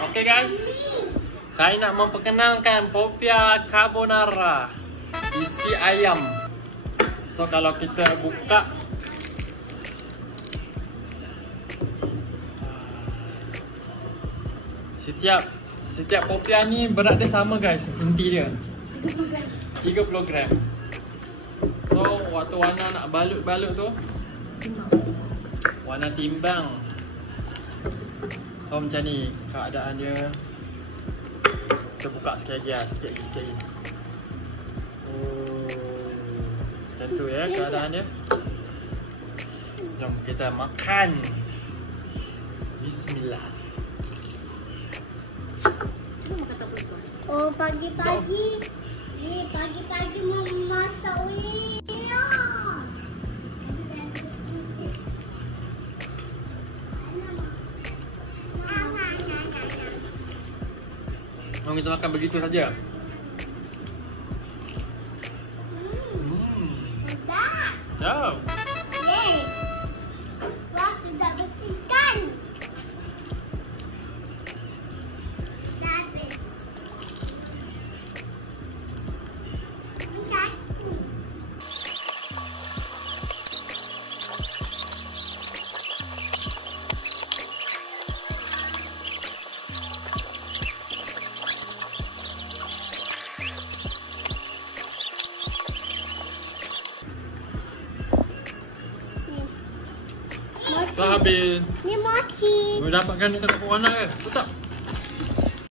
Okay guys, saya nak memperkenalkan Popia Carbonara isi ayam. So kalau kita buka, setiap Popia ni berat dia sama guys, inti dia 30 gram. So waktu Wana nak balut-balut tu, Wana timbang. So macam ni keadaan dia. Kita buka sekali lagi lah, sikit lagi. Oh, macam tu ya keadaan dia. Jom kita makan. Bismillah. Oh, pagi-pagi. Ni pagi-pagi memasak weh. Kita makan begitu saja. Sedap. Oh. Yeay. Wah, sudah bersihkan. Dah habis. Makan. Dah habis. Ni mochi. Boleh dapatkan dekat Warna ke? Betul tak?